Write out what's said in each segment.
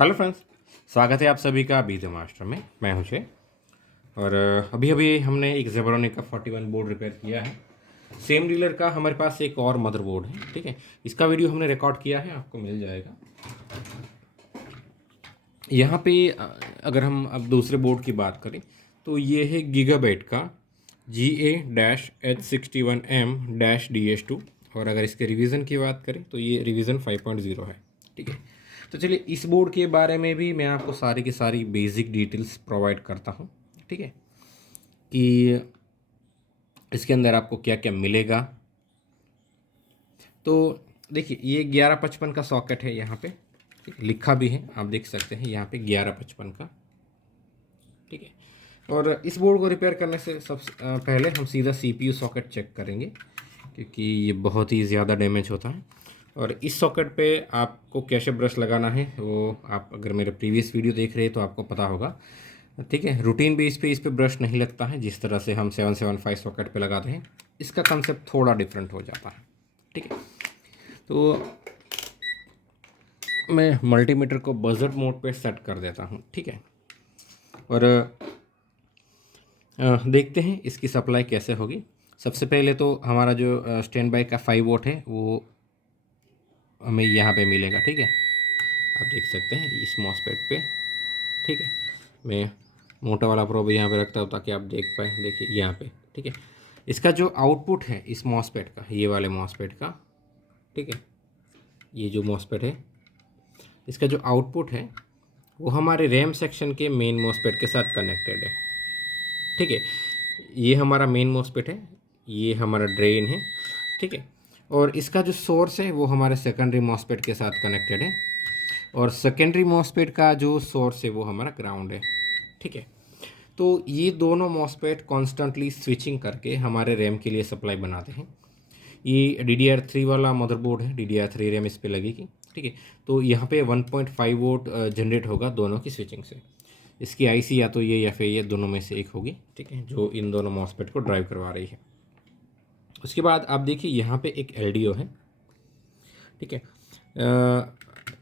Hello friends, स्वागत है आप सभी का बी द मास्टर में। मैं हूं शे और अभी अभी हमने एक ज़ेबरोनिक का 41 बोर्ड रिपेयर किया है। सेम डीलर का हमारे पास एक और मदरबोर्ड है, ठीक है। इसका वीडियो हमने रिकॉर्ड किया है, आपको मिल जाएगा। यहाँ पे अगर हम अब दूसरे बोर्ड की बात करें तो ये है गीगाबाइट का GA-H61M-DS2। और अगर इसके रिवीजन की बात करें तो ये रिवीजन 5.0 है, ठीक है। तो चलिए इस बोर्ड के बारे में भी मैं आपको सारी की सारी बेसिक डिटेल्स प्रोवाइड करता हूँ, ठीक है, कि इसके अंदर आपको क्या क्या मिलेगा। तो देखिए ये 1155 का सॉकेट है, यहाँ पे ठीक है, लिखा भी है, आप देख सकते हैं यहाँ पे 1155 का, ठीक है। और इस बोर्ड को रिपेयर करने से सबसे पहले हम सीधा CPU सॉकेट चेक करेंगे, क्योंकि ये बहुत ही ज़्यादा डैमेज होता है। और इस सॉकेट पे आपको कैसे ब्रश लगाना है वो आप अगर मेरे प्रीवियस वीडियो देख रहे हैं तो आपको पता होगा, ठीक है। रूटीन बेस पे इस पे ब्रश नहीं लगता है, जिस तरह से हम 775 सॉकेट पे लगाते हैं। इसका कंसेप्ट थोड़ा डिफरेंट हो जाता है, ठीक है। तो मैं मल्टीमीटर को बजट मोड पे सेट कर देता हूँ, ठीक है। और देखते हैं इसकी सप्लाई कैसे होगी। सबसे पहले तो हमारा जो स्टैंड बाय का 5 वोट है वो हमें यहाँ पे मिलेगा, ठीक है। आप देख सकते हैं इस मॉसपेट पे, ठीक है। मैं मोटा वाला प्रोब यहाँ पे रखता हूँ ताकि आप देख पाए। देखिए यहाँ पे, ठीक है। इसका जो आउटपुट है इस मॉसपेट का, ये वाले मॉसपेट का, ठीक है, ये जो मॉसपेट है इसका जो आउटपुट है वो हमारे रैम सेक्शन के मेन मॉसपेट के साथ कनेक्टेड है, ठीक है। ये हमारा मेन मॉसफेट है, ये हमारा ड्रेन है, ठीक है। और इसका जो सोर्स है वो हमारे सेकेंडरी मॉसफेट के साथ कनेक्टेड है, और सेकेंडरी मॉसफेट का जो सोर्स है वो हमारा ग्राउंड है, ठीक है। तो ये दोनों मॉसफेट कॉन्स्टेंटली स्विचिंग करके हमारे रैम के लिए सप्लाई बनाते हैं। ये DDR3 वाला मदरबोर्ड है, DDR3 रैम इस पर लगेगी, ठीक है। तो यहाँ पे 1.5 वोल्ट जनरेट होगा दोनों की स्विचिंग से। इसकी IC या तो ये या फिर ये दोनों में से एक होगी, ठीक है, जो इन दोनों मॉसफेट को ड्राइव करवा रही है। उसके बाद आप देखिए यहाँ पे एक LDO है, ठीक है।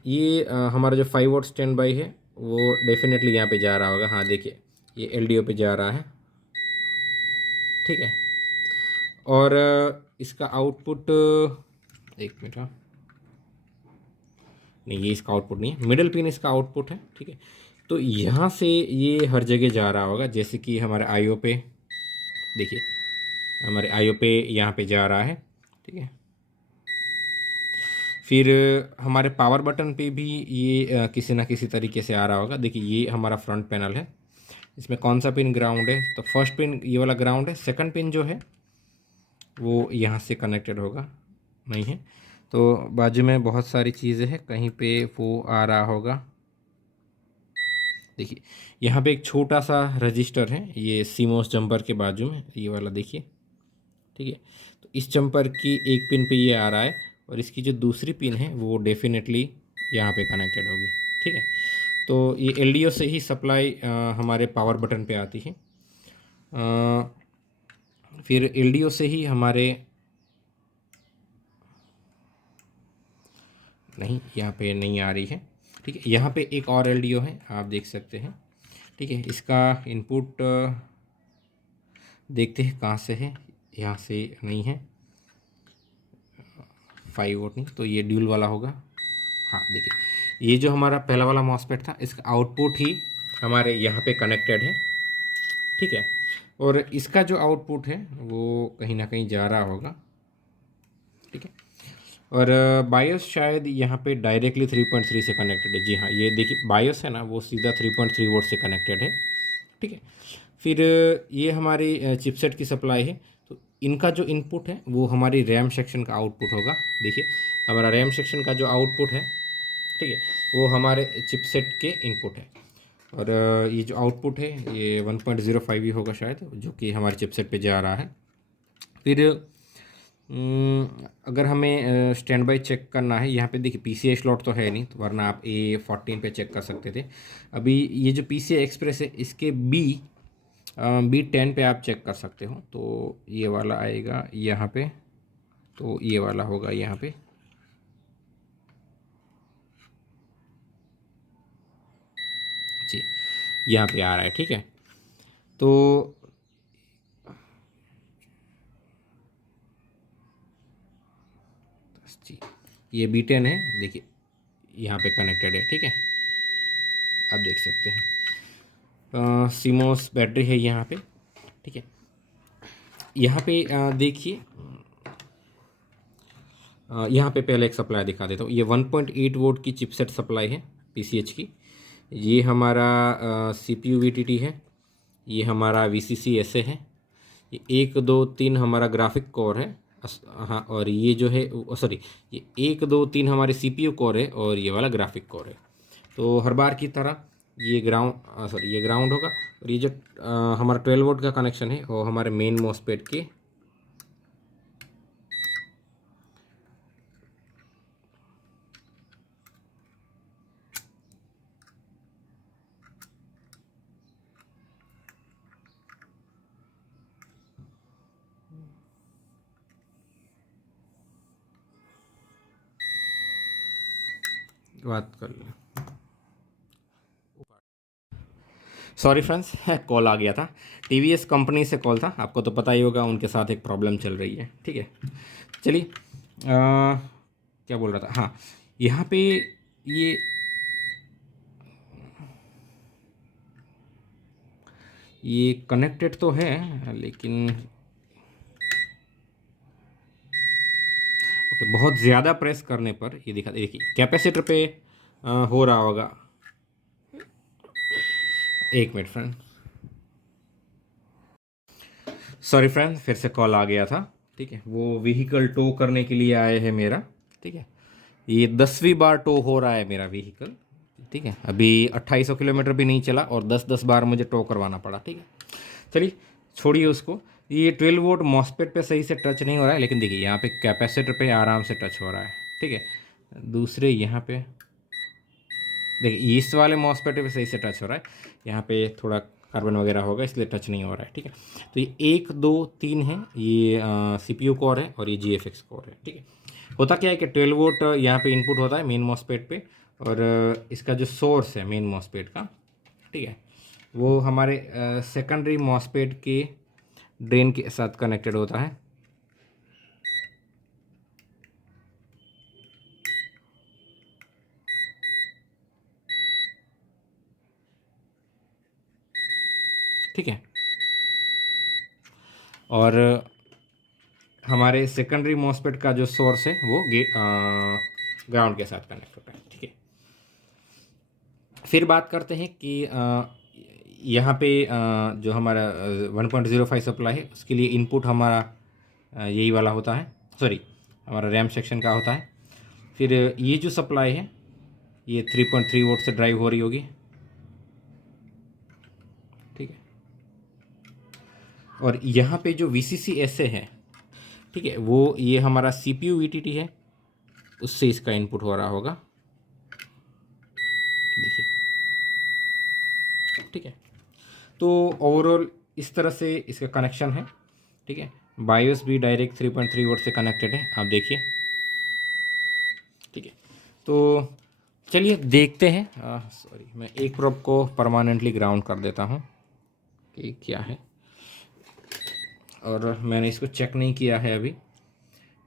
ये हमारा जो 5 वोल्ट स्टैंड बाई है वो डेफिनेटली यहाँ पे जा रहा होगा। हाँ देखिए ये LDO पे जा रहा है, ठीक है। और इसका आउटपुट, एक मिनट, हाँ नहीं ये इसका आउटपुट नहीं है, मिडल पिन इसका आउटपुट है, ठीक है। तो यहाँ से ये हर जगह जा रहा होगा, जैसे कि हमारे IO पे देखिए, हमारे IO पे यहाँ पे जा रहा है, ठीक है। फिर हमारे पावर बटन पे भी ये किसी ना किसी तरीके से आ रहा होगा। देखिए ये हमारा फ्रंट पैनल है, इसमें कौन सा पिन ग्राउंड है, तो फर्स्ट पिन ये वाला ग्राउंड है, सेकंड पिन जो है वो यहाँ से कनेक्टेड होगा, नहीं है तो बाजू में बहुत सारी चीज़ें हैं, कहीं पे वो आ रहा होगा। देखिए यहाँ पे एक छोटा सा रजिस्टर है, ये सीमोस जंपर के बाजू में, ये वाला देखिए, ठीक है। तो इस जंपर की एक पिन पे ये आ रहा है, और इसकी जो दूसरी पिन है वो डेफिनेटली यहाँ पे कनेक्टेड होगी, ठीक है। तो ये LDO से ही सप्लाई हमारे पावर बटन पे आती है। फिर LDO से ही हमारे, नहीं यहाँ पे नहीं आ रही है, ठीक है। यहाँ पे एक और LDO है, आप देख सकते हैं, ठीक है। इसका इनपुट देखते हैं कहाँ से है, यहाँ से नहीं है, 5 वोल्ट नहीं, तो ये ड्यूल वाला होगा। हाँ देखिए ये जो हमारा पहला वाला मॉसफेट था इसका आउटपुट ही हमारे यहाँ पे कनेक्टेड है, ठीक है। और इसका जो आउटपुट है वो कहीं ना कहीं जा रहा होगा, ठीक है। और बायोस शायद यहाँ पे डायरेक्टली 3.3 से कनेक्टेड है। जी हाँ ये देखिए बायोस है ना वो सीधा 3.3 वोल्ट से कनेक्टेड है, ठीक है। फिर ये हमारी चिपसेट की सप्लाई है, तो इनका जो इनपुट है वो हमारी रैम सेक्शन का आउटपुट होगा। देखिए हमारा रैम सेक्शन का जो आउटपुट है, ठीक है, वो हमारे चिपसेट के इनपुट है। और ये जो आउटपुट है ये 1.05 ही होगा शायद, जो कि हमारे चिपसेट पे जा रहा है। फिर अगर हमें स्टैंड बाई चेक करना है, यहाँ पे देखिए PCI स्लॉट तो है नहीं, तो वरना आप A14 पे चेक कर सकते थे। अभी ये जो PCI एक्सप्रेस है इसके B10 पे आप चेक कर सकते हो, तो ये वाला आएगा यहाँ पे, तो ये वाला होगा यहाँ पे, यहाँ पे आ रहा है, ठीक है। तो ये B10 है, देखिए यहाँ पे कनेक्टेड है, ठीक है, आप देख सकते हैं। सीमोस बैटरी है यहाँ पे, ठीक है। यहाँ पे देखिए, यहाँ पे पहले एक सप्लाई दिखा देता हूँ। ये 1.8 वोल्ट की चिपसेट सप्लाई है PCH की। ये हमारा CPU VTT है, ये हमारा VCC SA है, ये 1 2 3 हमारा ग्राफिक कोर है। हाँ, और ये जो है सॉरी, ये 1 2 3 हमारे CPU कोर है और ये वाला ग्राफिक कोर है। तो हर बार की तरह ये ग्राउंड होगा, और ये जो हमारा 12 वोल्ट का कनेक्शन है वो हमारे मेन मॉसफेट के बात कर लें। सॉरी फ्रेंड्स, कॉल आ गया था, TVS कंपनी से कॉल था, आपको तो पता ही होगा उनके साथ एक प्रॉब्लम चल रही है, ठीक है। चलिए, क्या बोल रहा था, हाँ, यहाँ पे ये कनेक्टेड तो है, लेकिन ओके, बहुत ज़्यादा प्रेस करने पर ये देखिए कैपेसिटर पे हो रहा होगा। एक मिनट फ्रेंड, सॉरी फ्रेंड, फिर से कॉल आ गया था, ठीक है। वो व्हीकल टो करने के लिए आए हैं मेरा, ठीक है। ये 10वीं बार टो हो रहा है मेरा व्हीकल, ठीक है। अभी 2800 किलोमीटर भी नहीं चला और 10 बार मुझे टो करवाना पड़ा, ठीक है। चलिए, छोड़िए उसको। ये 12 वोल्ट मॉसपेट पे सही से टच नहीं हो रहा है, लेकिन देखिए यहाँ पे कैपेसिटर पे आराम से टच हो रहा है, ठीक है। दूसरे यहाँ पे देखिए इस वाले मॉसपेट पे सही से टच हो रहा है, यहाँ पे थोड़ा कार्बन वगैरह होगा इसलिए टच नहीं हो रहा है, ठीक है। तो ये 1 2 3 है, ये CPU कोर है और ये GFX कोर है, ठीक है। होता क्या है कि 12 वोल्ट यहाँ पे इनपुट होता है मेन मॉसपेट पे, और इसका जो सोर्स है मेन मॉसपेट का, ठीक है, वो हमारे सेकेंडरी मॉसपेट के ड्रेन के साथ कनेक्टेड होता है, ठीक है। और हमारे सेकेंडरी मॉसफेट का जो सोर्स है वो ग्राउंड के साथ कनेक्ट होता है, ठीक है। फिर बात करते हैं कि यहाँ पे जो हमारा 1.05 सप्लाई है उसके लिए इनपुट हमारा यही वाला होता है, सॉरी, हमारा रैम सेक्शन का होता है। फिर ये जो सप्लाई है ये 3.3 वोल्ट से ड्राइव हो रही होगी, ठीक है। और यहाँ पे जो VCC SA है, ठीक है, वो ये हमारा CPU VTT है, उससे इसका इनपुट हो रहा होगा, देखिए, ठीक है। तो ओवरऑल इस तरह से इसका कनेक्शन है, ठीक है। बायोस भी डायरेक्ट 3.3 वोल्ट से कनेक्टेड है, आप देखिए, ठीक है। तो चलिए देखते हैं, सॉरी, मैं एक प्रोब को परमानेंटली ग्राउंड कर देता हूँ कि क्या है, और मैंने इसको चेक नहीं किया है अभी,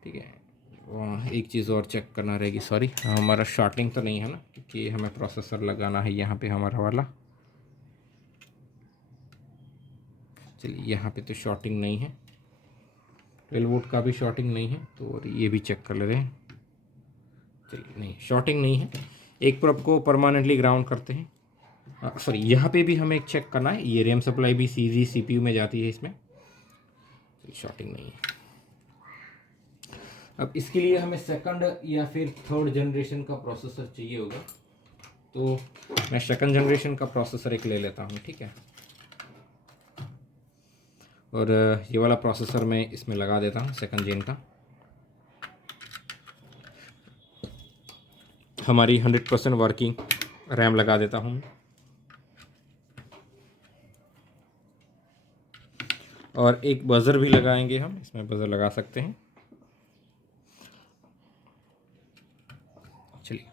ठीक है। एक चीज़ और चेक करना रहेगी, सॉरी, हमारा शॉर्टिंग तो नहीं है ना, क्योंकि हमें प्रोसेसर लगाना है यहाँ पे हमारा वाला। चलिए, यहाँ पे तो शॉर्टिंग नहीं है, 12 वोल्ट का भी शॉर्टिंग नहीं है, तो और ये भी चेक कर ले रहे हैं। चलिए, नहीं, शॉर्टिंग नहीं है। एक प्रोब को परमानेंटली ग्राउंड करते हैं, सॉरी, यहाँ पे भी हमें एक चेक करना है, ये रैम सप्लाई भी सीधी CPU में जाती है इसमें, शॉर्टिंग नहीं है। अब इसके लिए हमें सेकंड या फिर थर्ड जनरेशन का प्रोसेसर चाहिए होगा, तो मैं सेकंड जनरेशन का प्रोसेसर एक ले लेता हूँ, ठीक है। और ये वाला प्रोसेसर मैं इसमें लगा देता हूँ, सेकंड जेन का। हमारी 100% वर्किंग रैम लगा देता हूँ, और एक बजर भी लगाएंगे हम, इसमें बजर लगा सकते हैं। चलिए,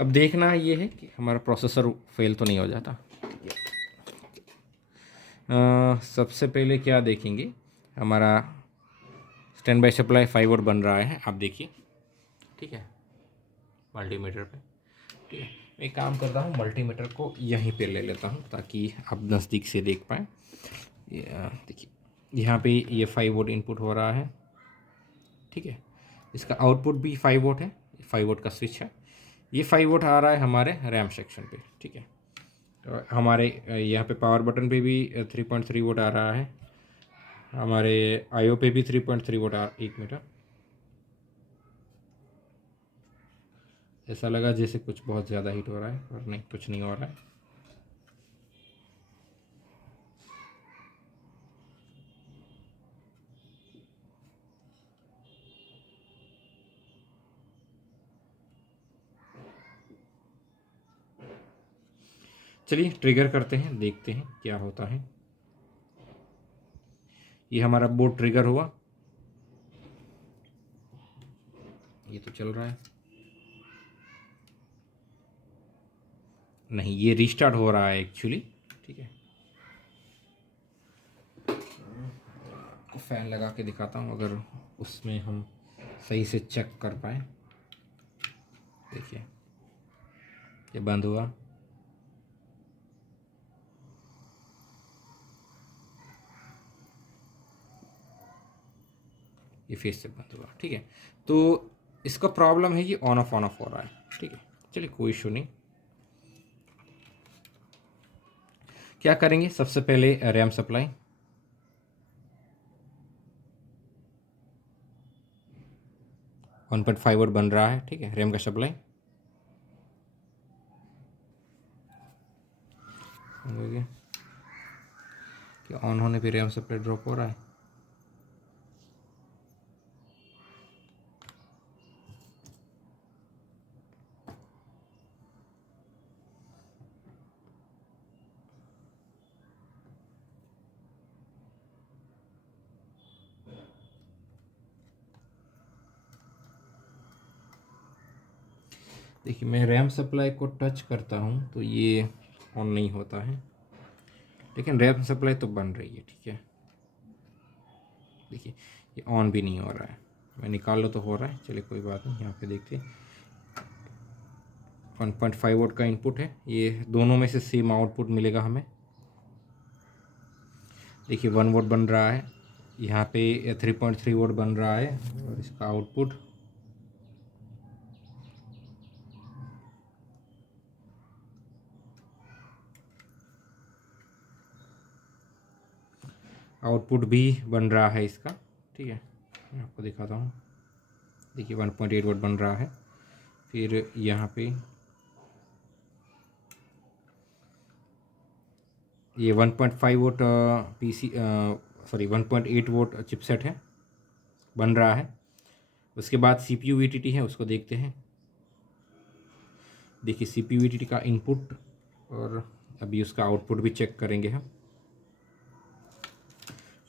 अब देखना ये है कि हमारा प्रोसेसर फेल तो नहीं हो जाता। सबसे पहले क्या देखेंगे, हमारा स्टैंड बाई सप्लाई 5 वोल्ट बन रहा है, आप देखिए, ठीक है, मल्टीमीटर पे। ठीक है, मैं एक काम करता हूँ, मल्टीमीटर को यहीं पे ले लेता हूँ ताकि आप नज़दीक से देख पाएँ। देखिए यहाँ पे ये 5 वोल्ट इनपुट हो रहा है, ठीक है, इसका आउटपुट भी 5 वोल्ट है, 5 वोल्ट का स्विच है, ये 5 वोल्ट आ रहा है हमारे रैम सेक्शन पे, ठीक है। तो हमारे यहाँ पे पावर बटन पे भी 3.3 वोल्ट आ रहा है, हमारे आईओ पे भी 3.3 वोल्ट आ, एक मिनट, ऐसा लगा जैसे कुछ बहुत ज़्यादा हीट हो रहा है, और नहीं, कुछ नहीं हो रहा है। चलिए ट्रिगर करते हैं, देखते हैं क्या होता है। ये हमारा बोर्ड ट्रिगर हुआ, ये तो चल रहा है, नहीं ये रीस्टार्ट हो रहा है एक्चुअली, ठीक है। फ़ैन लगा के दिखाता हूँ, अगर उसमें हम सही से चेक कर पाए। देखिए ये बंद हुआ, ये फिर से बंद हुआ, ठीक है। तो इसका प्रॉब्लम है, ये ऑन ऑफ हो रहा है, ठीक है। चलिए कोई इशू नहीं, क्या करेंगे, सबसे पहले रैम सप्लाई 1.5 वोल्ट बन रहा है, ठीक है, रैम का सप्लाई कि ऑन होने पे रैम सप्लाई ड्रॉप हो रहा है। देखिए मैं रैम सप्लाई को टच करता हूँ तो ये ऑन नहीं होता है, लेकिन रैम सप्लाई तो बन रही है, ठीक है। देखिए ये ऑन भी नहीं हो रहा है, मैं निकाल लो तो हो रहा है, चलिए कोई बात नहीं। यहाँ पे देखते हैं 1.5 वोल्ट का इनपुट है, ये दोनों में से सेम आउटपुट मिलेगा हमें। देखिए 1 वोल्ट बन रहा है, यहाँ पे 3.3 वोल्ट बन रहा है, और इसका आउटपुट भी बन रहा है इसका, ठीक है। मैं आपको दिखाता हूँ, देखिए 1.8 वोल्ट बन रहा है, फिर यहाँ पे ये 1.5 volt PC, sorry 1.8 volt chipset है, बन रहा है। उसके बाद CPU VTT है, उसको देखते हैं। देखिए CPU VTT का इनपुट, और अभी उसका आउटपुट भी चेक करेंगे हम,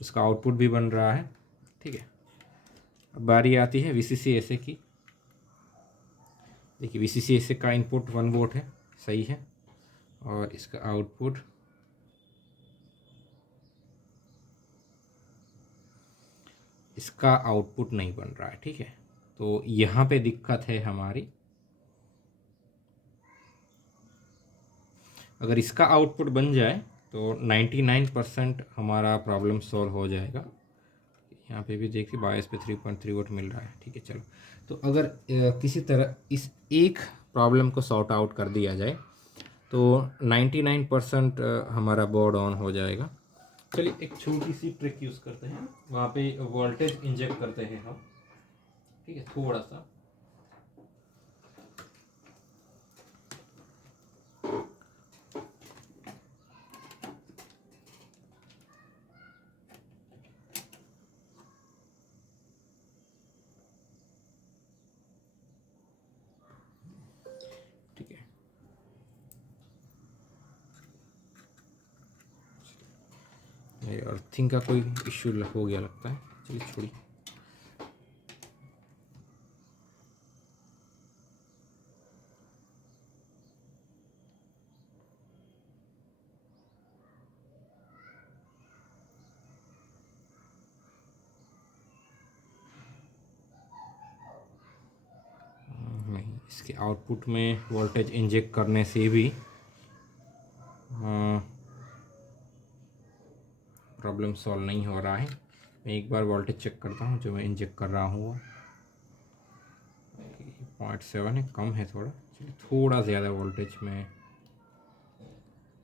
उसका आउटपुट भी बन रहा है, ठीक है। अब बारी आती है VCC SA की। देखिए VCC SA का इनपुट 1 वोल्ट है, सही है, और इसका आउटपुट नहीं बन रहा है, ठीक है। तो यहाँ पे दिक्कत है हमारी। अगर इसका आउटपुट बन जाए तो 99% हमारा प्रॉब्लम सॉल्व हो जाएगा। यहाँ पे भी देखिए बायस पे 3.3 वोल्ट मिल रहा है, ठीक है। चलो, तो अगर किसी तरह इस एक प्रॉब्लम को सॉर्ट आउट कर दिया जाए तो 99% हमारा बोर्ड ऑन हो जाएगा। चलिए एक छोटी सी ट्रिक यूज़ करते हैं, वहाँ पे वोल्टेज इंजेक्ट करते हैं हम, ठीक है, थोड़ा सा। ठीक है, मेरे अर्थिंग का कोई इश्यू हो गया लगता है, चलिए छोड़िए। इसके आउटपुट में वोल्टेज इंजेक्ट करने से भी प्रॉब्लम सॉल्व नहीं हो रहा है। मैं एक बार वोल्टेज चेक करता हूँ जो मैं इंजेक्ट कर रहा हूँ वो 0.7 है, कम है थोड़ा। चलिए थोड़ा ज़्यादा वोल्टेज मैं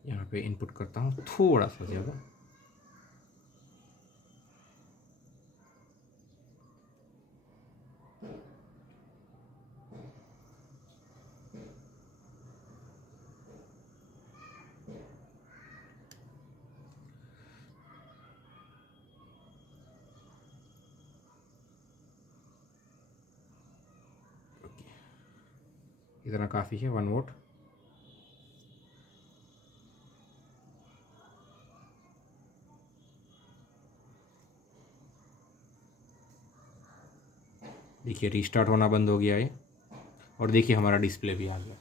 यहाँ पे इनपुट करता हूँ, थोड़ा सा ज़्यादा। इतना काफ़ी है, 1 वोल्ट। देखिए रीस्टार्ट होना बंद हो गया है और देखिए हमारा डिस्प्ले भी आ गया।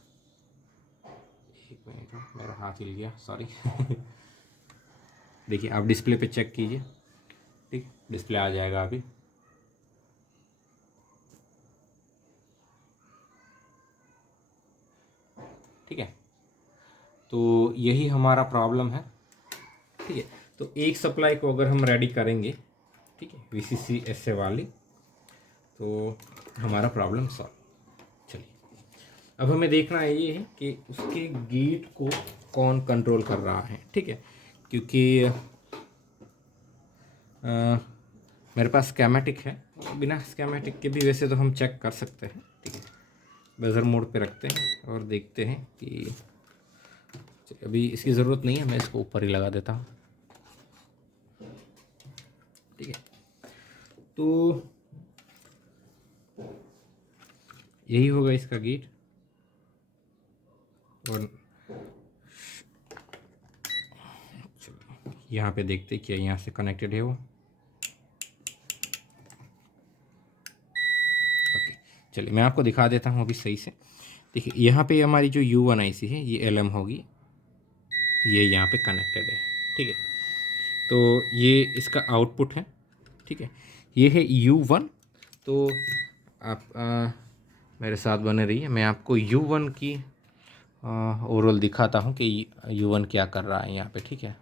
एक मिनट, मेरा हाथ हिल गया, सॉरी। देखिए आप डिस्प्ले पे चेक कीजिए, ठीक, डिस्प्ले आ जाएगा अभी। ठीक है, तो यही हमारा प्रॉब्लम है। ठीक है, तो एक सप्लाई को अगर हम रेडी करेंगे, ठीक है, VCC ऐसे वाली, तो हमारा प्रॉब्लम सॉल्व। चलिए अब हमें देखना है ये है कि उसके गेट को कौन कंट्रोल कर रहा है। ठीक है, क्योंकि मेरे पास स्कीमेटिक है, बिना स्कीमेटिक के भी वैसे तो हम चेक कर सकते हैं। ठीक है, बेजर मोड पे रखते हैं और देखते हैं कि अभी इसकी ज़रूरत नहीं है, मैं इसको ऊपर ही लगा देता हूँ। ठीक है, तो यही होगा इसका गेट। और यहाँ पे देखते क्या यहाँ से कनेक्टेड है वो। ओके, चलिए मैं आपको दिखा देता हूँ अभी सही से। देखिए यहाँ पे हमारी जो U1 IC है ये LM होगी, ये यहाँ पे कनेक्टेड है। ठीक है, तो ये इसका आउटपुट है। ठीक है, ये है U1। तो आप मेरे साथ बने रहिए, मैं आपको U1 की ओवरऑल दिखाता हूँ कि U1 क्या कर रहा है यहाँ पे। ठीक है,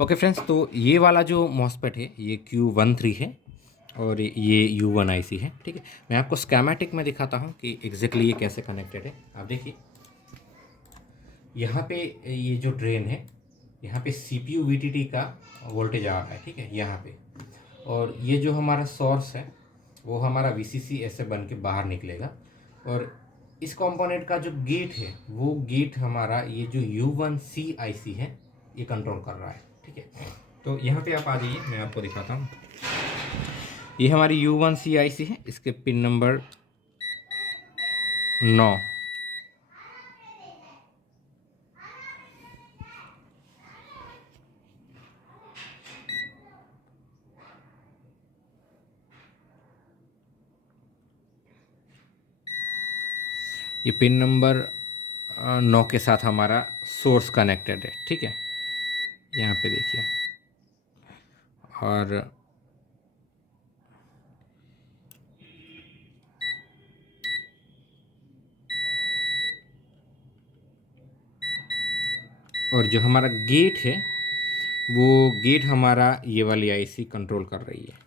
ओके फ्रेंड्स, तो ये वाला जो मॉसफेट है ये Q13 है और ये U1 IC है। ठीक है, मैं आपको स्कीमेटिक में दिखाता हूँ कि एग्जैक्टली ये कैसे कनेक्टेड है। आप देखिए यहाँ पे ये जो ड्रेन है, यहाँ पे CPU VTT का वोल्टेज आ रहा है। ठीक है, यहाँ पे, और ये जो हमारा सोर्स है वो हमारा VCC ऐसे बन के बाहर निकलेगा। और इस कंपोनेंट का जो गेट है वो गेट हमारा ये जो U1C IC है ये कंट्रोल कर रहा है। ठीक है, तो यहाँ पे आप आ जाइए, मैं आपको दिखाता हूँ। ये हमारी U1C IC है, इसके पिन नंबर 9। ये पिन नंबर 9 के साथ हमारा सोर्स कनेक्टेड है। ठीक है, यहाँ पे देखिए, और जो हमारा गेट है वो गेट हमारा ये वाली IC कंट्रोल कर रही है।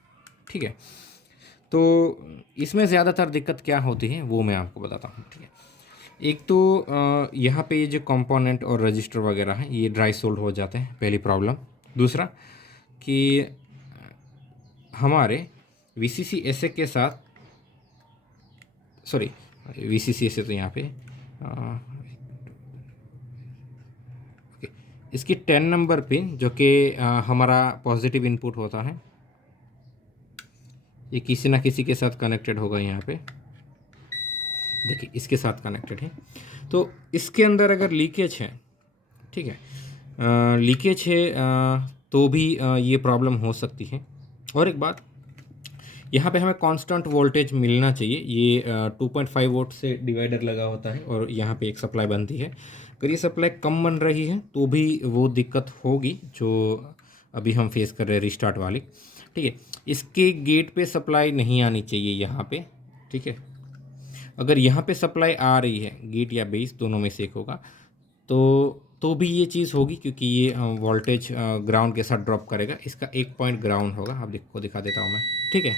ठीक है, तो इसमें ज़्यादातर दिक्कत क्या होती है वो मैं आपको बताता हूँ, ठीक है। एक तो यहाँ पे ये जो कंपोनेंट और रजिस्टर वगैरह हैं ये ड्राई सोल्ड हो जाते हैं, पहली प्रॉब्लम। दूसरा कि हमारे VCC ऐसे के साथ, सॉरी VCC ऐसे तो यहाँ पे ओके, इसकी 10 नंबर पिन जो कि हमारा पॉजिटिव इनपुट होता है, ये किसी ना किसी के साथ कनेक्टेड होगा। यहाँ पे देखिए इसके साथ कनेक्टेड है, तो इसके अंदर अगर लीकेज है, ठीक है, लीकेज है तो भी ये प्रॉब्लम हो सकती है। और एक बात, यहाँ पे हमें कांस्टेंट वोल्टेज मिलना चाहिए। ये 2.5 वोल्ट से डिवाइडर लगा होता है और यहाँ पे एक सप्लाई बनती है। अगर ये सप्लाई कम बन रही है तो भी वो दिक्कत होगी जो अभी हम फेस कर रहे हैं रिस्टार्ट वाली, ठीक है। इसके गेट पे सप्लाई नहीं आनी चाहिए यहाँ पे, ठीक है। अगर यहाँ पे सप्लाई आ रही है, गेट या बेस दोनों में से एक होगा, तो भी ये चीज़ होगी, क्योंकि ये वोल्टेज ग्राउंड के साथ ड्रॉप करेगा। इसका एक पॉइंट ग्राउंड होगा, आप देखो दिखा देता हूँ मैं, ठीक है।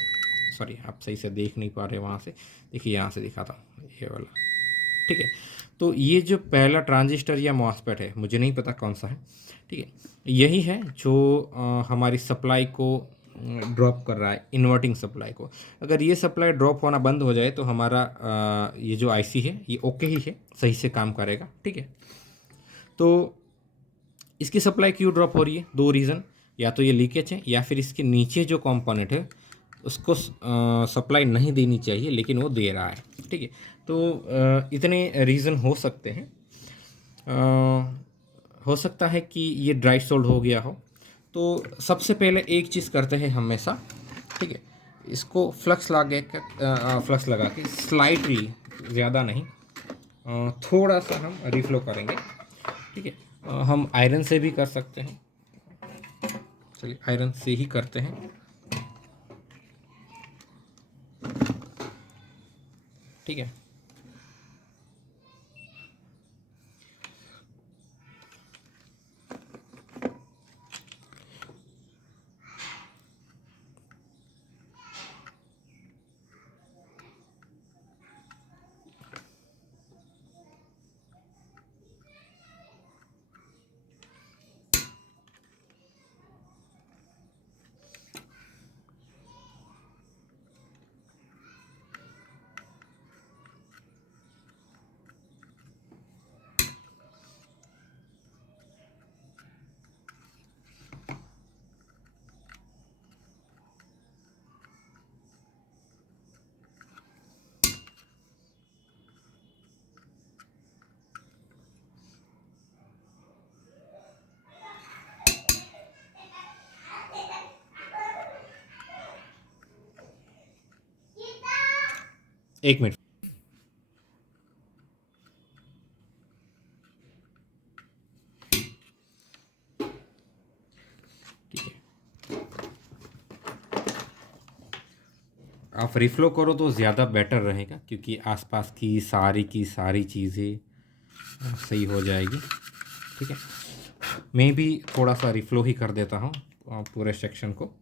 सॉरी आप सही से देख नहीं पा रहे वहाँ से, देखिए यहाँ से दिखाता हूँ, ये वाला, ठीक है। तो ये जो पहला ट्रांजिस्टर या मॉसफेट है, मुझे नहीं पता कौन सा है, ठीक है, यही है जो हमारी सप्लाई को ड्रॉप कर रहा है, इन्वर्टिंग सप्लाई को। अगर ये सप्लाई ड्रॉप होना बंद हो जाए तो हमारा ये जो आईसी है ये ओके ही है, सही से काम करेगा, ठीक है। तो इसकी सप्लाई क्यों ड्रॉप हो रही है? दो रीज़न, या तो ये लीकेज है या फिर इसके नीचे जो कंपोनेंट है उसको सप्लाई नहीं देनी चाहिए लेकिन वो दे रहा है, ठीक है। तो इतने रीज़न हो सकते हैं। हो सकता है कि ये ड्राई सोल्ड हो गया हो। तो सबसे पहले एक चीज़ करते हैं हमेशा, ठीक है, इसको फ्लक्स लगा के स्लाइटली, ज़्यादा नहीं, थोड़ा सा हम रिफ्लो करेंगे, ठीक है। हम आयरन से भी कर सकते हैं, चलिए आयरन से ही करते हैं, ठीक है। एक मिनट, ठीक है। आप रिफ्लो करो तो ज़्यादा बेटर रहेगा, क्योंकि आसपास की सारी चीज़ें सही हो जाएगी, ठीक है। मैं भी थोड़ा सा रिफ्लो ही कर देता हूँ पूरे सेक्शन को,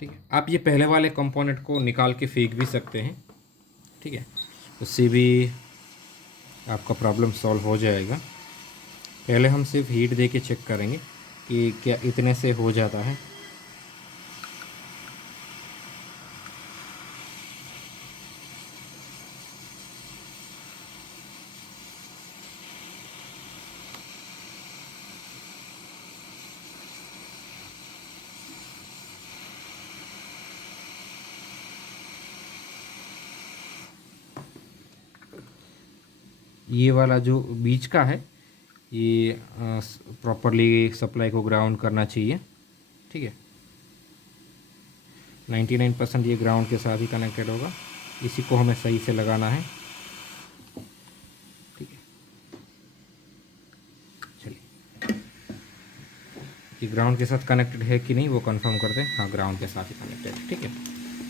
ठीक है। आप ये पहले वाले कंपोनेंट को निकाल के फेंक भी सकते हैं, ठीक है, उससे भी आपका प्रॉब्लम सॉल्व हो जाएगा। पहले हम सिर्फ हीट दे के चेक करेंगे कि क्या इतने से हो जाता है। ये वाला जो बीच का है ये प्रॉपरली सप्लाई को ग्राउंड करना चाहिए, ठीक है। 99% ये ग्राउंड के साथ ही कनेक्टेड होगा, इसी को हमें सही से लगाना है, ठीक है। चलिए ये ग्राउंड के साथ कनेक्टेड है कि नहीं वो कंफर्म करते हैं। हाँ, ग्राउंड के साथ ही कनेक्टेड है, ठीक है।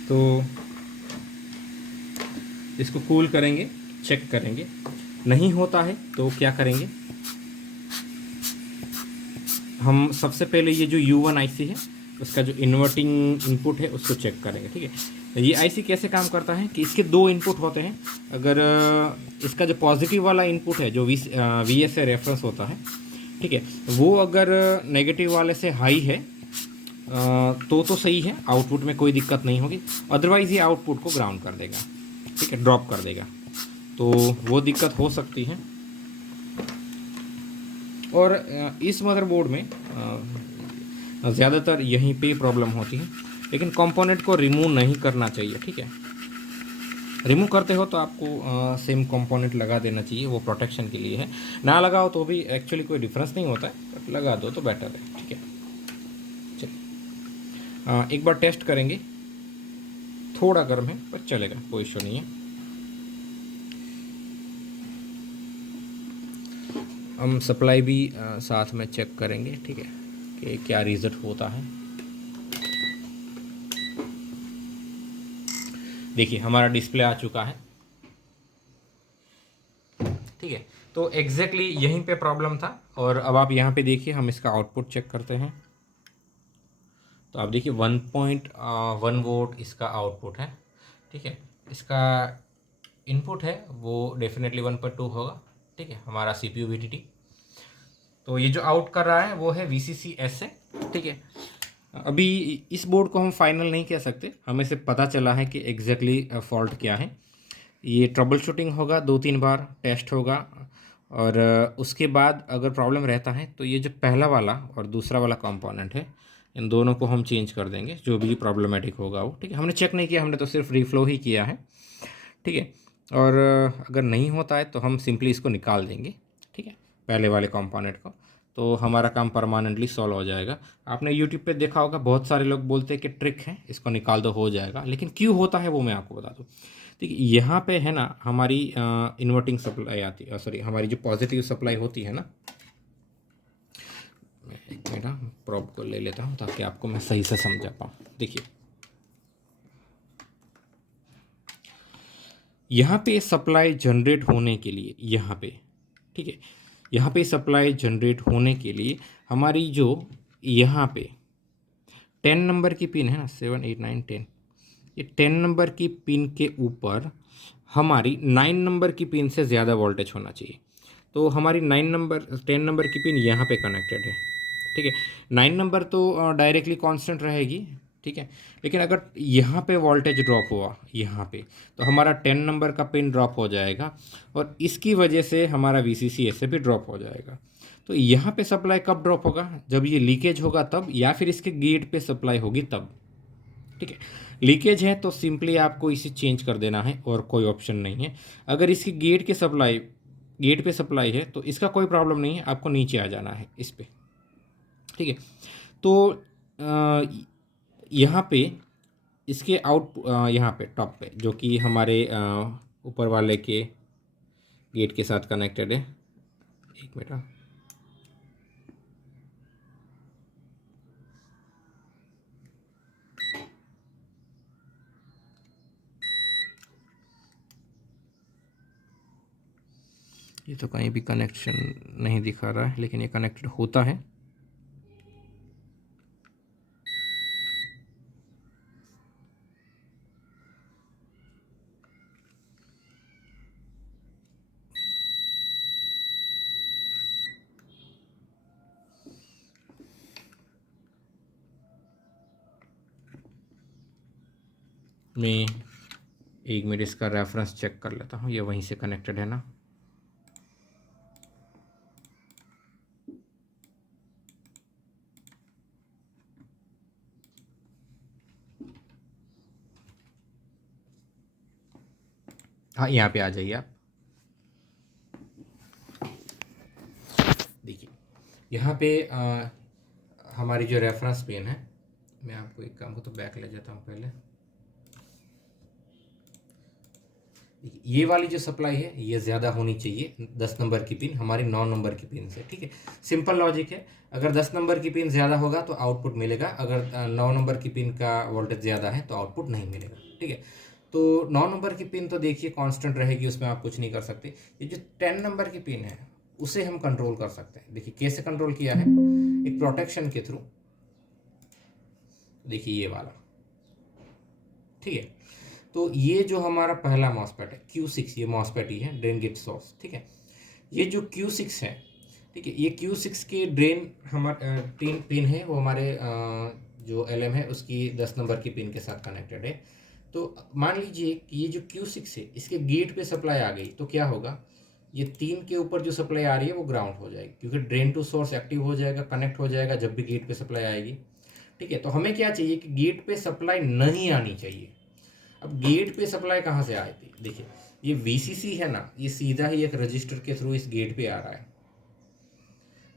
तो इसको कूल करेंगे, चेक करेंगे, नहीं होता है तो क्या करेंगे हम, सबसे पहले ये जो U1 IC है उसका जो इन्वर्टिंग इनपुट है उसको चेक करेंगे, ठीक है। ये आईसी कैसे काम करता है कि इसके दो इनपुट होते हैं। अगर इसका जो पॉजिटिव वाला इनपुट है जो वी एस से रेफरेंस होता है, ठीक है, वो अगर नेगेटिव वाले से हाई है तो सही है, आउटपुट में कोई दिक्कत नहीं होगी। अदरवाइज़ ये आउटपुट को ग्राउंड कर देगा, ठीक है, ड्रॉप कर देगा, तो वो दिक्कत हो सकती है। और इस मदरबोर्ड में ज़्यादातर यहीं पे प्रॉब्लम होती है, लेकिन कंपोनेंट को रिमूव नहीं करना चाहिए, ठीक है। रिमूव करते हो तो आपको सेम कंपोनेंट लगा देना चाहिए, वो प्रोटेक्शन के लिए है। ना लगाओ तो भी एक्चुअली कोई डिफरेंस नहीं होता है, बट लगा दो तो बेटर है, ठीक है। चलिए एक बार टेस्ट करेंगे, थोड़ा गर्म है पर चलेगा, कोई इशू नहीं है। हम सप्लाई भी साथ में चेक करेंगे, ठीक है, कि क्या रिजल्ट होता है। देखिए हमारा डिस्प्ले आ चुका है, ठीक है। तो एग्जैक्टली यहीं पे प्रॉब्लम था। और अब आप यहाँ पे देखिए, हम इसका आउटपुट चेक करते हैं। तो आप देखिए 1.1 वोल्ट इसका आउटपुट है, ठीक है। इसका इनपुट है वो डेफिनेटली 1.2 होगा, ठीक है, हमारा CPU VTT। तो ये जो आउट कर रहा है वो है VCC से, ठीक है। अभी इस बोर्ड को हम फाइनल नहीं कह सकते, हमें से पता चला है कि एग्जैक्टली फॉल्ट क्या है। ये ट्रबल शूटिंग होगा, 2-3 बार टेस्ट होगा, और उसके बाद अगर प्रॉब्लम रहता है तो ये जो पहला वाला और दूसरा वाला कंपोनेंट है, इन दोनों को हम चेंज कर देंगे, जो भी प्रॉब्लमेटिक होगा वो, ठीक है। हमने चेक नहीं किया, हमने तो सिर्फ रीफ्लो ही किया है, ठीक है। और अगर नहीं होता है तो हम सिंपली इसको निकाल देंगे, ठीक है, पहले वाले कंपोनेंट को, तो हमारा काम परमानेंटली सॉल्व हो जाएगा। आपने यूट्यूब पे देखा होगा, बहुत सारे लोग बोलते हैं कि ट्रिक है, इसको निकाल दो हो जाएगा, लेकिन क्यों होता है वो मैं आपको बता दूँ। ठीक है, यहाँ पे है ना हमारी इन्वर्टिंग सप्लाई आती है, सॉरी हमारी जो पॉजिटिव सप्लाई होती है ना, मैं एक मिनट प्रॉब को ले लेता हूँ ताकि आपको मैं सही से समझा पाऊँ। देखिए यहाँ पे सप्लाई जनरेट होने के लिए, यहाँ पे, ठीक है, यहाँ पे सप्लाई जनरेट होने के लिए हमारी जो यहाँ पे 10 नंबर की पिन है ना, 7, 8, 9, 10, ये 10 नंबर की पिन के ऊपर हमारी 9 नंबर की पिन से ज़्यादा वोल्टेज होना चाहिए। तो हमारी 10 नंबर की पिन यहाँ पे कनेक्टेड है, ठीक है। 9 नंबर तो डायरेक्टली कांस्टेंट रहेगी, ठीक है, लेकिन अगर यहाँ पे वोल्टेज ड्रॉप हुआ यहाँ पे, तो हमारा 10 नंबर का पिन ड्रॉप हो जाएगा, और इसकी वजह से हमारा VCC ऐसे भी ड्रॉप हो जाएगा। तो यहाँ पे सप्लाई कब ड्रॉप होगा, जब ये लीकेज होगा तब, या फिर इसके गेट पे सप्लाई होगी तब, ठीक है। लीकेज है तो सिंपली आपको इसे चेंज कर देना है, और कोई ऑप्शन नहीं है। अगर इसकी गेट पे सप्लाई है तो इसका कोई प्रॉब्लम नहीं है, आपको नीचे आ जाना है इस पे, ठीक है। तो यहाँ पे इसके यहाँ पे टॉप पे जो कि हमारे ऊपर वाले के गेट के साथ कनेक्टेड है, एक मिनट, ये तो कहीं भी कनेक्शन नहीं दिखा रहा है, लेकिन ये कनेक्टेड होता है। मैं एक मिनट इसका रेफरेंस चेक कर लेता हूँ, ये वहीं से कनेक्टेड है ना। हाँ, यहाँ पे आ जाइए आप। देखिए यहाँ पे हमारी जो रेफरेंस पिन है, मैं आपको एक काम को तो बैक ले जाता हूँ पहले। ये वाली जो सप्लाई है ये ज़्यादा होनी चाहिए 10 नंबर की पिन हमारी 9 नंबर की पिन से, ठीक है। सिंपल लॉजिक है, अगर 10 नंबर की पिन ज़्यादा होगा तो आउटपुट मिलेगा, अगर 9 नंबर की पिन का वोल्टेज ज़्यादा है तो आउटपुट नहीं मिलेगा, ठीक है। तो 9 नंबर की पिन तो देखिए कांस्टेंट रहेगी, उसमें आप कुछ नहीं कर सकते। ये जो 10 नंबर की पिन है उसे हम कंट्रोल कर सकते हैं। देखिए कैसे कंट्रोल किया है, एक प्रोटेक्शन के थ्रू। देखिए ये वाला, ठीक है। तो ये जो हमारा पहला मॉसफेट है Q6, ये मॉसफेट ही है, ड्रेन गेट सोर्स, ठीक है। ये जो Q6 है, ठीक है, ये Q6 के ड्रेन हमारे 3 पिन है, वो हमारे जो LM है उसकी 10 नंबर की पिन के साथ कनेक्टेड है। तो मान लीजिए कि ये जो Q6 है इसके गेट पे सप्लाई आ गई तो क्या होगा, ये 3 के ऊपर जो सप्लाई आ रही है वो ग्राउंड हो जाएगी, क्योंकि ड्रेन टू सोर्स एक्टिव हो जाएगा, कनेक्ट हो जाएगा जब भी गेट पे सप्लाई आएगी, ठीक है। तो हमें क्या चाहिए कि गेट पे सप्लाई नहीं आनी चाहिए। अब गेट पे सप्लाई कहाँ से आई थी, देखिए ये VCC है ना, ये सीधा ही एक रजिस्टर के थ्रू इस गेट पे आ रहा है,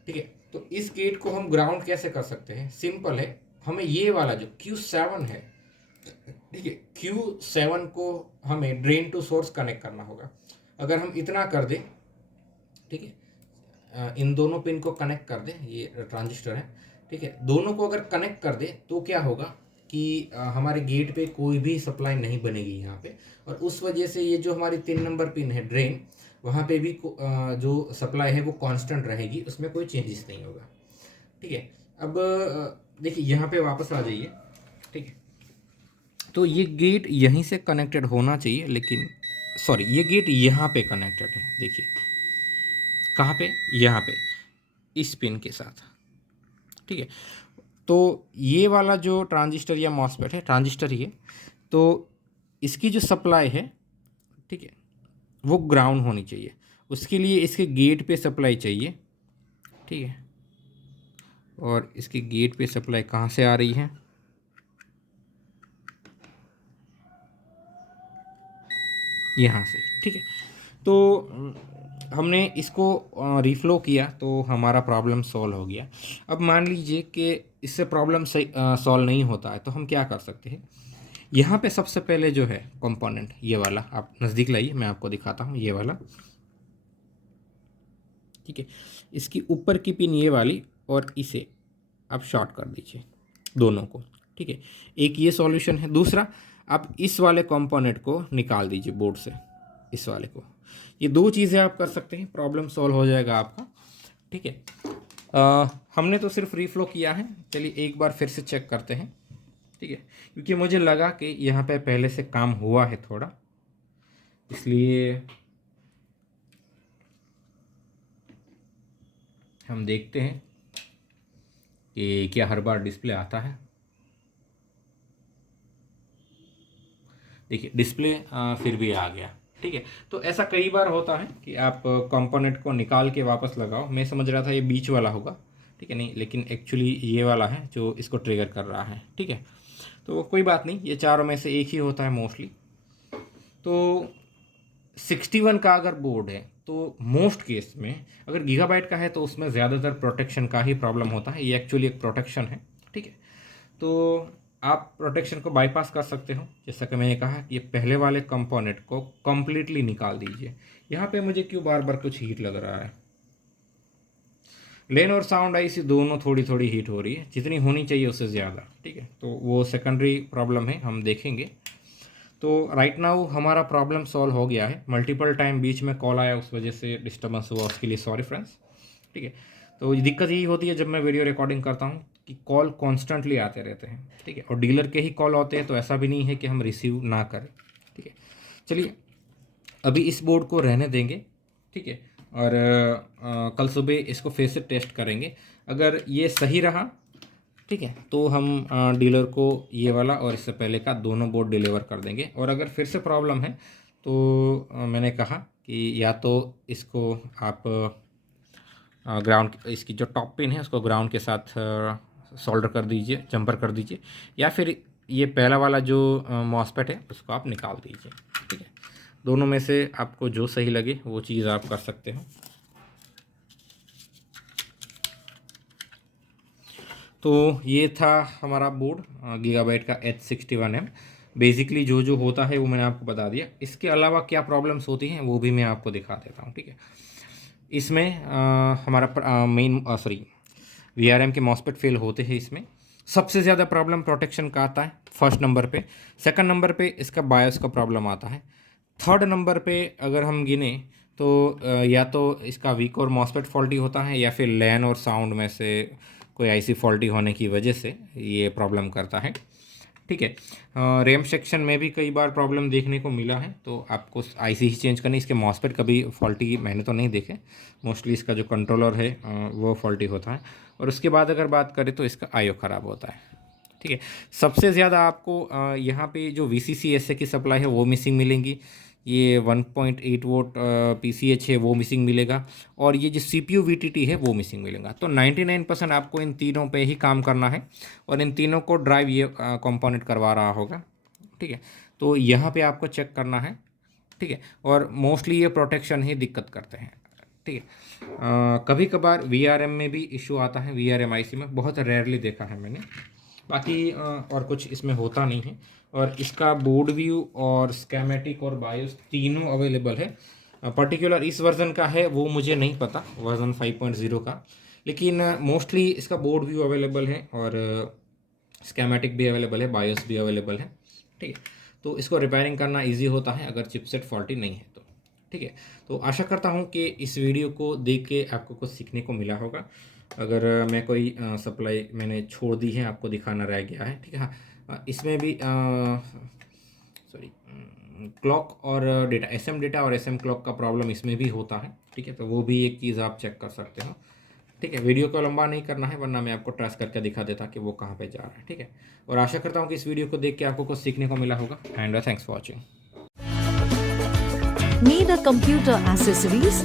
ठीक है। तो इस गेट को हम ग्राउंड कैसे कर सकते हैं, सिंपल है, हमें ये वाला जो Q7 है, ठीक है, Q7 को हमें ड्रेन टू सोर्स कनेक्ट करना होगा। अगर हम इतना कर दें, ठीक है, इन दोनों पिन को कनेक्ट कर दें, ये ट्रांजिस्टर है, ठीक है, दोनों को अगर कनेक्ट कर दें तो क्या होगा कि हमारे गेट पे कोई भी सप्लाई नहीं बनेगी यहाँ पे, और उस वजह से ये जो हमारी 3 नंबर पिन है ड्रेन, वहाँ पे भी जो सप्लाई है वो कांस्टेंट रहेगी, उसमें कोई चेंजेस नहीं होगा, ठीक है। अब देखिए यहाँ पे वापस आ जाइए, ठीक है। तो ये गेट यहीं से कनेक्टेड होना चाहिए, लेकिन सॉरी, ये गेट यहाँ पे कनेक्टेड है, देखिए कहाँ पे, यहाँ पे इस पिन के साथ, ठीक है। तो ये वाला जो ट्रांजिस्टर या मॉसफेट है, ट्रांजिस्टर ही है, तो इसकी जो सप्लाई है, ठीक है, वो ग्राउंड होनी चाहिए, उसके लिए इसके गेट पे सप्लाई चाहिए, ठीक है। और इसके गेट पे सप्लाई कहाँ से आ रही है, यहाँ से, ठीक है। तो हमने इसको रिफ्लो किया तो हमारा प्रॉब्लम सॉल्व हो गया। अब मान लीजिए कि इससे प्रॉब्लम सॉल्व नहीं होता है तो हम क्या कर सकते हैं, यहाँ पे सबसे पहले जो है कंपोनेंट ये वाला, आप नज़दीक लाइए मैं आपको दिखाता हूँ, ये वाला, ठीक है, इसकी ऊपर की पिन ये वाली, और इसे आप शॉर्ट कर दीजिए दोनों को, ठीक है। एक ये सॉल्यूशन है। दूसरा, आप इस वाले कंपोनेंट को निकाल दीजिए बोर्ड से, इस वाले को। ये दो चीज़ें आप कर सकते हैं, प्रॉब्लम सॉल्व हो जाएगा आपका, ठीक है। हमने तो सिर्फ रीफ्लो किया है, चलिए एक बार फिर से चेक करते हैं, ठीक है, क्योंकि मुझे लगा कि यहाँ पे पहले से काम हुआ है थोड़ा, इसलिए हम देखते हैं कि क्या हर बार डिस्प्ले आता है। देखिए डिस्प्ले फिर भी आ गया, ठीक है। तो ऐसा कई बार होता है कि आप कंपोनेंट को निकाल के वापस लगाओ, मैं समझ रहा था ये बीच वाला होगा, ठीक है, नहीं, लेकिन एक्चुअली ये वाला है जो इसको ट्रिगर कर रहा है, ठीक है। तो कोई बात नहीं, ये चारों में से एक ही होता है मोस्टली। तो 61 का अगर बोर्ड है तो मोस्ट केस में, अगर गीगाबाइट का है तो उसमें ज़्यादातर प्रोटेक्शन का ही प्रॉब्लम होता है, ये एक्चुअली एक प्रोटेक्शन है, ठीक है। तो आप प्रोटेक्शन को बाईपास कर सकते हो, जैसा कि मैंने कहा कि ये पहले वाले कंपोनेंट को कम्प्लीटली निकाल दीजिए। यहाँ पे मुझे क्यों बार बार कुछ हीट लग रहा है, लेन और साउंड आईसी दोनों थोड़ी थोड़ी हीट हो रही है, जितनी होनी चाहिए उससे ज़्यादा, ठीक है। तो वो सेकेंडरी प्रॉब्लम है, हम देखेंगे। तो राइट नाउ हमारा प्रॉब्लम सॉल्व हो गया है। मल्टीपल टाइम बीच में कॉल आया, उस वजह से डिस्टर्बेंस हुआ, उसके लिए सॉरी फ्रेंड्स, ठीक है। तो दिक्कत यही होती है जब मैं वीडियो रिकॉर्डिंग करता हूँ कि कॉल कॉन्स्टेंटली आते रहते हैं, ठीक है, और डीलर के ही कॉल होते हैं, तो ऐसा भी नहीं है कि हम रिसीव ना करें, ठीक है। चलिए अभी इस बोर्ड को रहने देंगे, ठीक है, और कल सुबह इसको फिर से टेस्ट करेंगे। अगर ये सही रहा, ठीक है, तो हम डीलर को ये वाला और इससे पहले का दोनों बोर्ड डिलीवर कर देंगे। और अगर फिर से प्रॉब्लम है तो मैंने कहा कि या तो इसको आप ग्राउंड, इसकी जो टॉप पिन है उसको ग्राउंड के साथ सोल्डर कर दीजिए, जंपर कर दीजिए, या फिर ये पहला वाला जो मॉसफेट है उसको आप निकाल दीजिए, ठीक है। दोनों में से आपको जो सही लगे वो चीज़ आप कर सकते हो। तो ये था हमारा बोर्ड गीगाबाइट का H61M। बेसिकली जो जो होता है वो मैंने आपको बता दिया, इसके अलावा क्या प्रॉब्लम्स होती हैं वो भी मैं आपको दिखा देता हूँ, ठीक है। इसमें हमारा मेन सॉरी VRM के मॉसफेट फेल होते हैं। इसमें सबसे ज़्यादा प्रॉब्लम प्रोटेक्शन का आता है फर्स्ट नंबर पे, सेकंड नंबर पे इसका बायोस का प्रॉब्लम आता है, थर्ड नंबर पे अगर हम गिने तो या तो इसका वीक और मॉसफेट फॉल्टी होता है, या फिर लैन और साउंड में से कोई आईसी फॉल्टी होने की वजह से ये प्रॉब्लम करता है, ठीक है। रैम सेक्शन में भी कई बार प्रॉब्लम देखने को मिला है, तो आपको आईसी ही चेंज करनी। इसके मॉसफेट कभी फॉल्टी मैंने तो नहीं देखे, मोस्टली इसका जो कंट्रोलर है वो फॉल्टी होता है। और उसके बाद अगर बात करें तो इसका आईओ ख़राब होता है, ठीक है। सबसे ज़्यादा आपको यहाँ पे जो VCC-SA की सप्लाई है वो मिसिंग मिलेंगी, ये 1.8 वोल्ट PCH है वो मिसिंग मिलेगा, और ये जो CPU VTT है वो मिसिंग मिलेगा। तो 99% आपको इन तीनों पे ही काम करना है, और इन तीनों को ड्राइव ये कंपोनेंट करवा रहा होगा, ठीक है। तो यहाँ पे आपको चेक करना है, ठीक है। और मोस्टली ये प्रोटेक्शन ही दिक्कत करते हैं, ठीक है। कभी कभार VRM में भी इशू आता है, VRM IC में बहुत रेयरली देखा है मैंने, बाकी और कुछ इसमें होता नहीं है। और इसका बोर्ड व्यू और स्कीमेटिक और बायोस तीनों अवेलेबल है। पर्टिकुलर इस वर्ज़न का है वो मुझे नहीं पता, वर्ज़न 5.0 का, लेकिन मोस्टली इसका बोर्ड व्यू अवेलेबल है, और स्कीमेटिक भी अवेलेबल है, बायोस भी अवेलेबल है, ठीक है। तो इसको रिपेयरिंग करना ईजी होता है अगर चिपसेट फॉल्टी नहीं है तो, ठीक है। तो आशा करता हूँ कि इस वीडियो को देख के आपको कुछ सीखने को मिला होगा। अगर मैं कोई सप्लाई मैंने छोड़ दी है, आपको दिखाना रह गया है, ठीक है। हाँ, इसमें भी क्लॉक और डेटा, SM डेटा और SM क्लॉक का प्रॉब्लम इसमें भी होता है, ठीक है। तो वो भी एक चीज़ आप चेक कर सकते हो, ठीक है। वीडियो को लंबा नहीं करना है, वरना मैं आपको ट्रेस करके दिखा देता कि वो कहाँ पे जा रहा है, ठीक है। और आशा करता हूँ कि इस वीडियो को देख के आपको कुछ सीखने को मिला होगा, and thanks for watching. Need a computer accessories?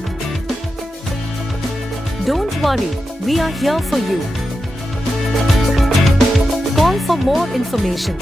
Don't worry, we are here for you. Call for more information.